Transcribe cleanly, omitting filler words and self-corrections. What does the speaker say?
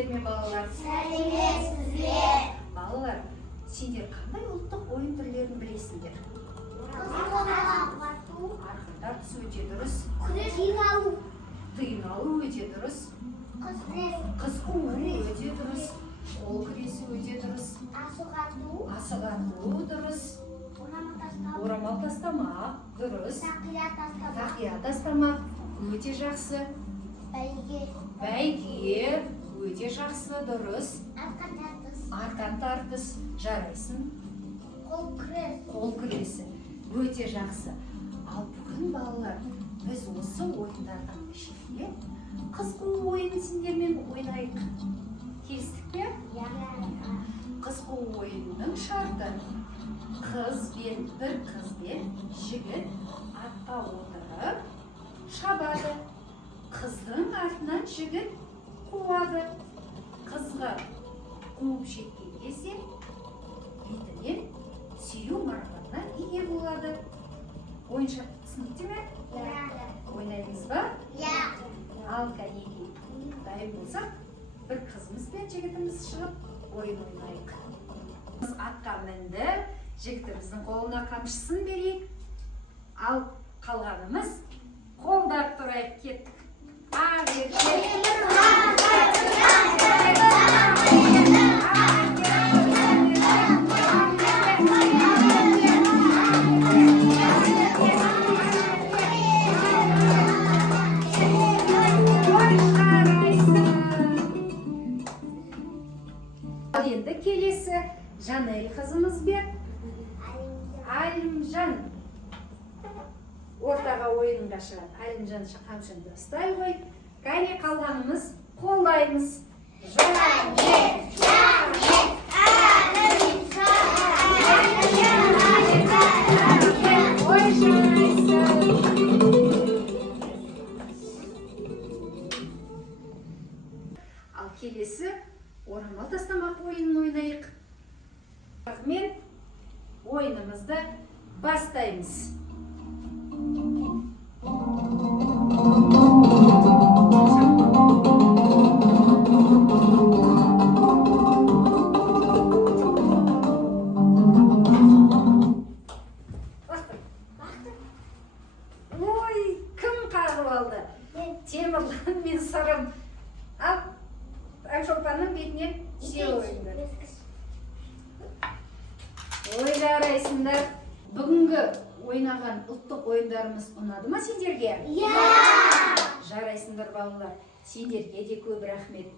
келесіңдер ме балалар? Сәлеметсізбе. Балалар, сендер қандай ұлттық ойын түрлерін білесіңдер? Арқандар түсу өте дұрыс. Тиын алу өте дұрыс. Қыз қуу өте дұрыс. Қол күресі өте дұрыс. Асық ату дұрыс. Орамал тастамақ дұрыс. Тақия тастамақ өте жақсы. Бәйге өте жақсы дұрыс. Арқан тартыс жарайсың. Қол күресі өте жақсы. Ал бүгін балалар, біз осы ойындардан ішінде қыз қуу ойынын сендермен ойнайық. Келістік пе? Қыз қуу ойынының шарты: бір қыз бен жігіт атқа отырып шабады. Қыздың артынан жігіт қуады. Қызға қуып жеткен кезде бетінен сүйу марапатына ие болады. Ойын шарты түсінікті ме? Ойнаймыз ба? Ал кәнекей, дайын болсақ, бір қызымыз бен жігітіміз шығып ойын ойнайық. Біз атқа мінді, жігітіміздің қолына қамшысын берейік. Ал қалғанымыз қолдап тұрайық, кеттік. Енді келесі Жанель қызымыз бен Әлімжан ортаға ойынға шығады. Әлімжан қамшыны ұстай ғой. Кәне қалғанымыз қолдаймыз. Ал келесі орамал тастамақ ойынын ойнайық. Мен ойынымызды бастаймыз. Ой, кім қағып алды? Темірлан мен Сырым. Ал Айшолпанның бетіне сүйе ойындар. Ой, жарайсыңдар. Бүгінгі ойнаған ұлттық ойындарымыз ұнады ма сендерге? Жарайсыңдар балалар. Сендерге де көп рахмет.